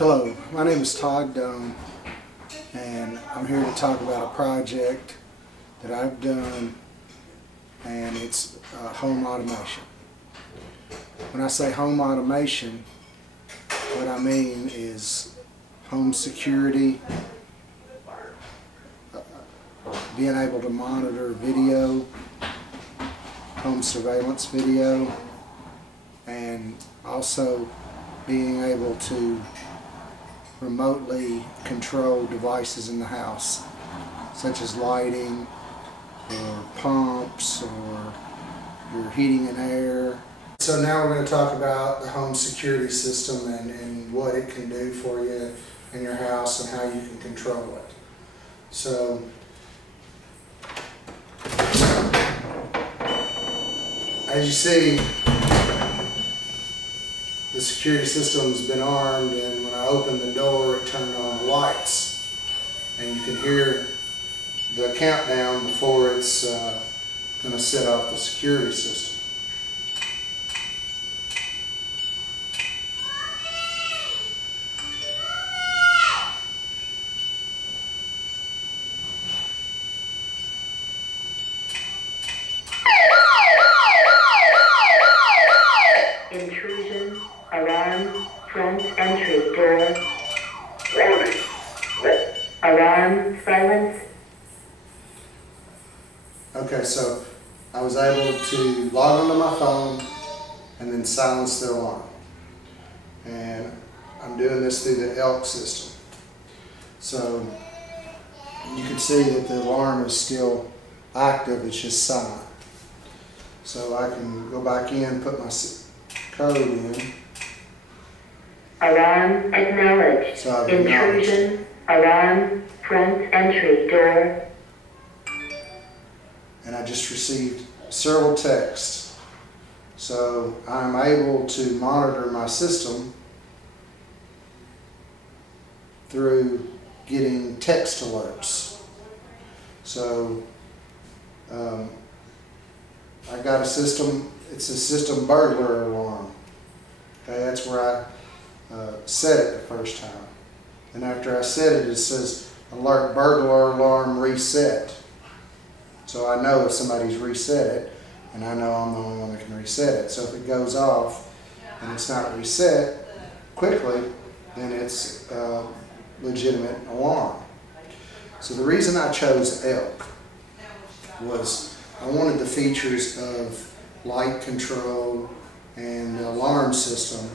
Hello, my name is Todd Doan, and I'm here to talk about a project that I've done, and it's home automation. When I say home automation, what I mean is home security, being able to monitor video, home surveillance video, and also being able to remotely control devices in the house, such as lighting or pumps or your heating and air. So now we're going to talk about the home security system and what it can do for you in your house and how you can control it. So as you see, the security system's been armed, and when I open the door it turned on the lights, and you can hear the countdown before it's going to set off the security system. Intrusion, alarm, front entry door. Warning. Alarm, silence. Okay, so I was able to log onto my phone and then silence the alarm. And I'm doing this through the Elk system. So you can see that the alarm is still active, it's just silent. So I can go back in, put my code in. Alarm acknowledged. So Intrusion, alarm, front entry door. And I just received several texts. So I'm able to monitor my system through getting text alerts. So I got a system, it's a system burglar alarm. Okay, that's where I set it the first time. And after I set it, it says alert burglar alarm reset. So I know if somebody's reset it, and I know I'm the only one that can reset it. So if it goes off and it's not reset quickly, then it's a legitimate alarm. So the reason I chose Elk was I wanted the features of light control and the alarm system.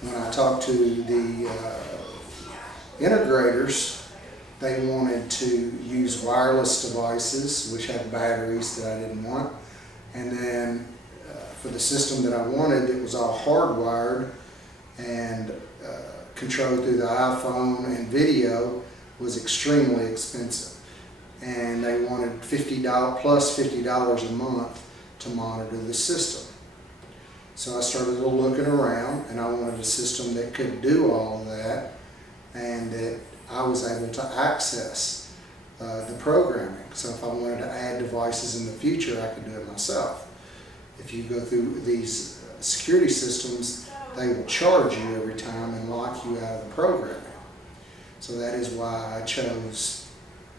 When I talked to the integrators, they wanted to use wireless devices which had batteries that I didn't want, and then for the system that I wanted, it was all hardwired and controlled through the iPhone, and video was extremely expensive, and they wanted $50 plus $50 a month to monitor the system. So I started looking around, and I wanted a system that could do all of that and that I was able to access the programming. So if I wanted to add devices in the future, I could do it myself. If you go through these security systems, they will charge you every time and lock you out of the programming. So that is why I chose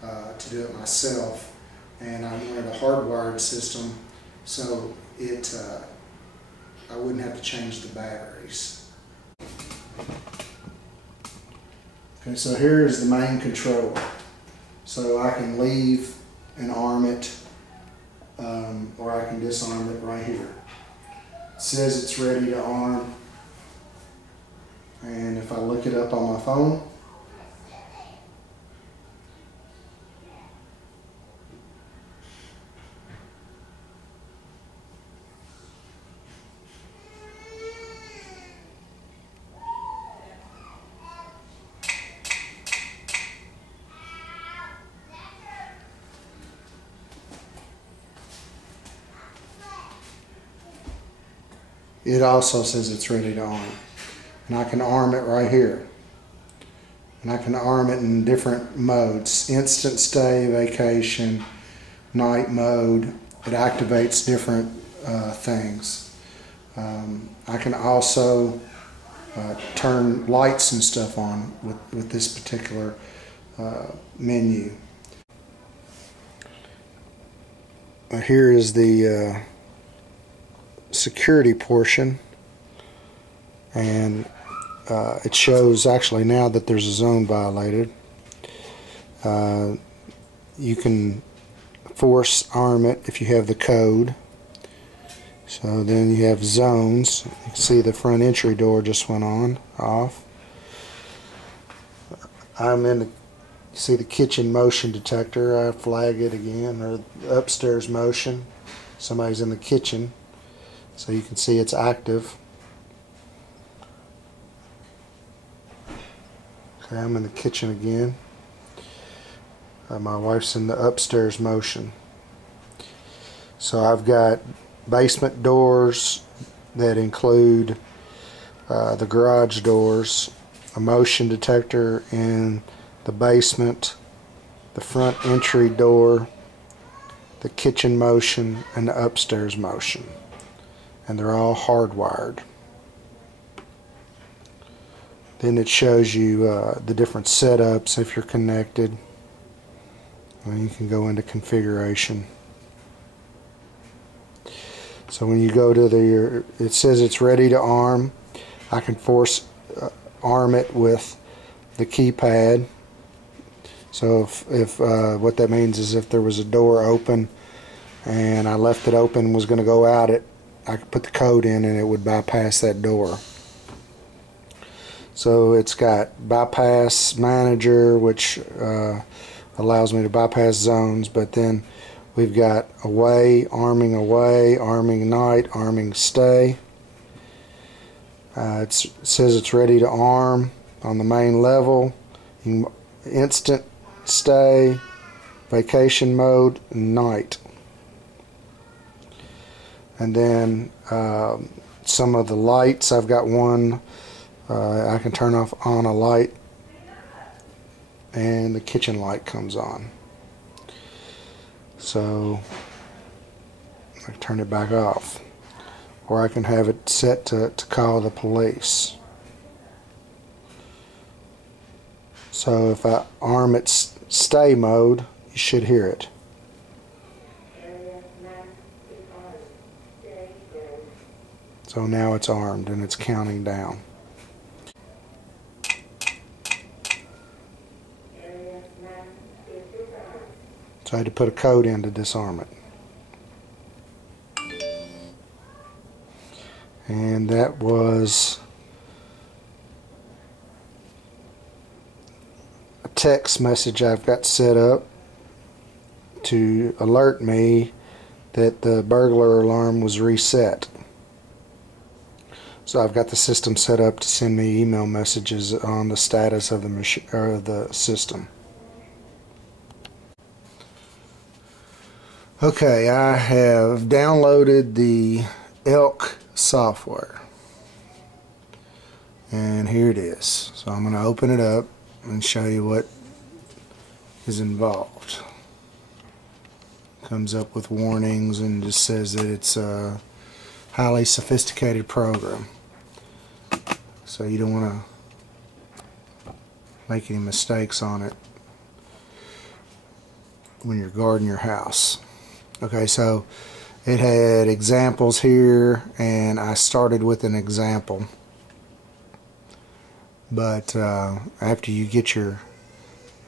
to do it myself, and I wanted a hardwired system so I wouldn't have to change the batteries. Okay, so here's the main controller. So I can leave and arm it, or I can disarm it right here. It says it's ready to arm, and if I look it up on my phone, it also says it's ready to arm. And I can arm it right here. And I can arm it in different modes: instant stay, vacation, night mode. It activates different things. I can also turn lights and stuff on with this particular menu. Here is the security portion, and it shows actually now that there's a zone violated. You can force arm it if you have the code. So then you have zones. You can see the front entry door just went off. I'm in the, see the kitchen motion detector. I flag it again, or upstairs motion. Somebody's in the kitchen, so you can see it's active. Okay, I'm in the kitchen again. My wife's in the upstairs motion. So I've got basement doors that include the garage doors, a motion detector in the basement, the front entry door, the kitchen motion, and the upstairs motion. And they're all hardwired. Then it shows you the different setups if you're connected. And you can go into configuration. So when you go to it says it's ready to arm. I can force arm it with the keypad. So if what that means is if there was a door open and I left it open and was going to go out it, I could put the code in and it would bypass that door. So it's got bypass manager, which allows me to bypass zones, but then we've got away, arming night, arming stay. It says it's ready to arm on the main level. Instant stay, vacation mode, night. And then some of the lights, I've got one, I can turn off on a light and the kitchen light comes on. So I turn it back off, or I can have it set to call the police. So if I arm it stay mode, you should hear it. So now it's armed and it's counting down. So I had to put a code in to disarm it. And that was a text message I've got set up to alert me that the burglar alarm was reset. So I've got the system set up to send me email messages on the status of the machine or the system. Okay, I have downloaded the Elk software, and here it is. So I'm going to open it up and show you what is involved. Comes up with warnings and just says that it's a highly sophisticated program, so you don't want to make any mistakes on it when you're guarding your house. Okay, so it had examples here, and I started with an example. But after you get your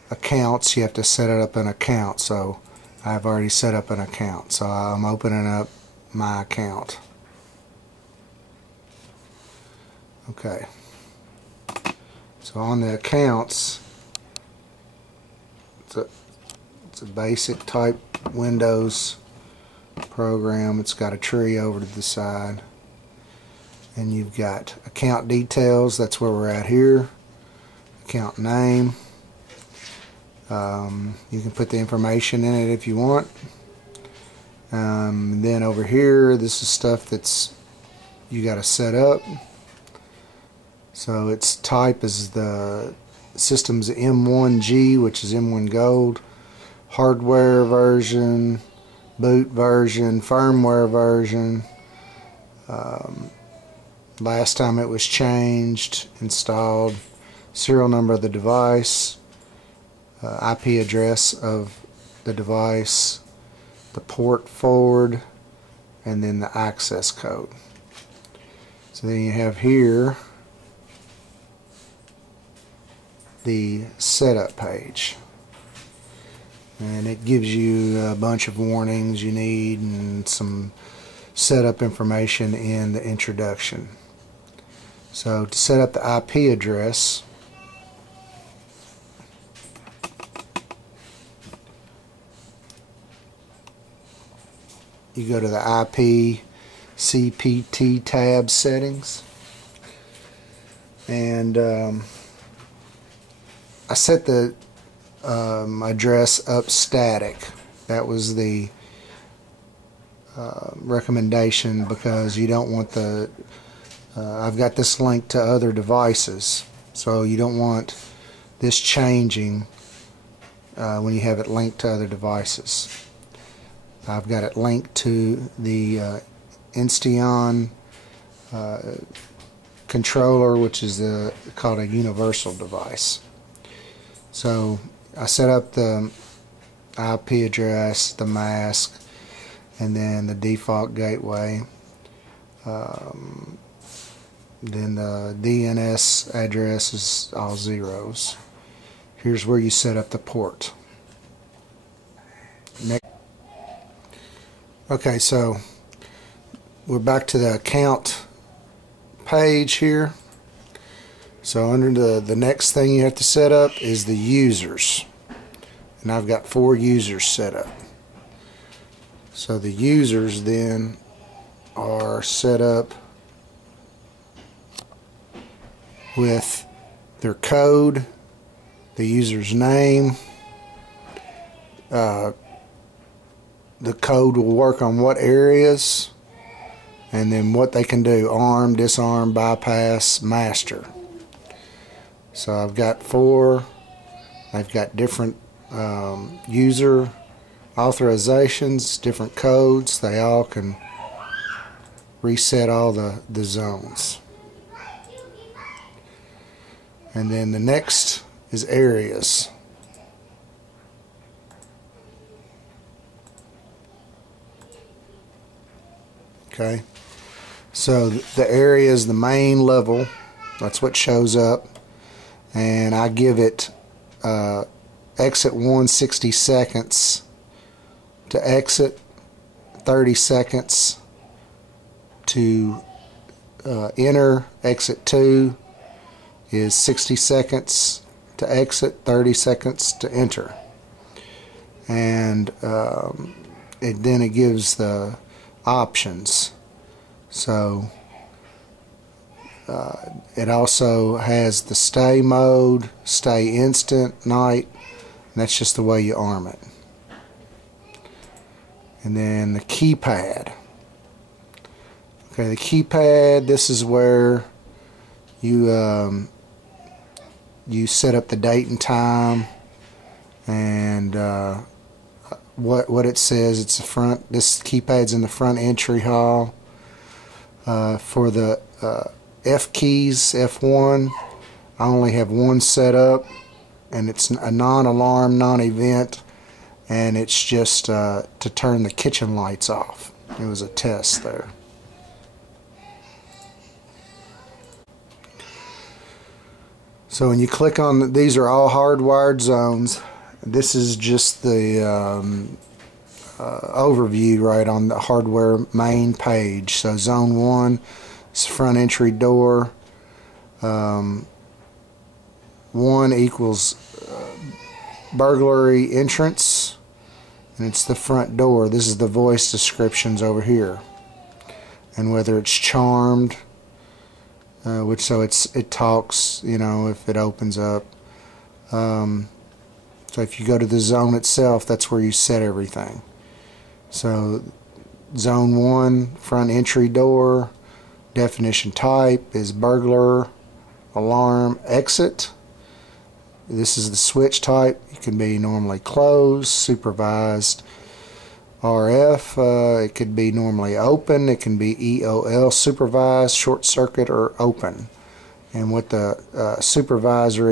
accounts, you have to set up an account. So I've already set up an account. So I'm opening up my account. Okay. So on the accounts, it's a basic type Windows program. It's got a tree over to the side, and you've got account details. That's where we're at here. Account name. You can put the information in it if you want. Then over here, this is stuff that's you got to set up. So its type is the system's M1G, which is M1 Gold. Hardware version, boot version, firmware version. last time it was changed, installed, serial number of the device, IP address of the device, the port forward, and then the access code. So then you have here the setup page, and it gives you a bunch of warnings you need and some setup information in the introduction. So to set up the IP address, you go to the IP CPT tab settings, and I set the address up static. That was the recommendation because you don't want the I've got this linked to other devices, so you don't want this changing when you have it linked to other devices. I've got it linked to the Insteon controller, which is called a universal device. So I set up the IP address, the mask, and then the default gateway. Then the DNS address is all zeros. Here's where you set up the port. Next. Okay, so we're back to the account page here. So under the next thing you have to set up is the users, and I've got 4 users set up. So the users then are set up with their code, the user's name. The code will work on what areas, and then what they can do: arm, disarm, bypass, master. So I've got 4. I've got different user authorizations, different codes. They all can reset all the zones. And then the next is areas. Okay, so the area is the main level. That's what shows up, and I give it exit 1 60 seconds to exit, 30 seconds to enter. Exit 2 is 60 seconds to exit, 30 seconds to enter, and then it gives the options. So it also has the stay mode, stay instant, night, and that's just the way you arm it. And then the keypad. Okay, the keypad, this is where you you set up the date and time, and what it says. It's the front. This keypad's in the front entry hall. For the F keys, F1, I only have one set up, and it's a non-alarm, non-event, and it's just to turn the kitchen lights off. It was a test there. So when you click on these are all hardwired zones. This is just the overview right on the hardware main page. So zone 1 is front entry door. 1 equals burglary entrance, and it's the front door. This is the voice descriptions over here, and whether it's charmed, which so it talks, you know, if it opens up. So if you go to the zone itself, that's where you set everything. So zone 1, front entry door, definition type is burglar, alarm, exit. This is the switch type. It can be normally closed, supervised, RF, it could be normally open, it can be EOL, supervised, short circuit, or open. And what the supervisory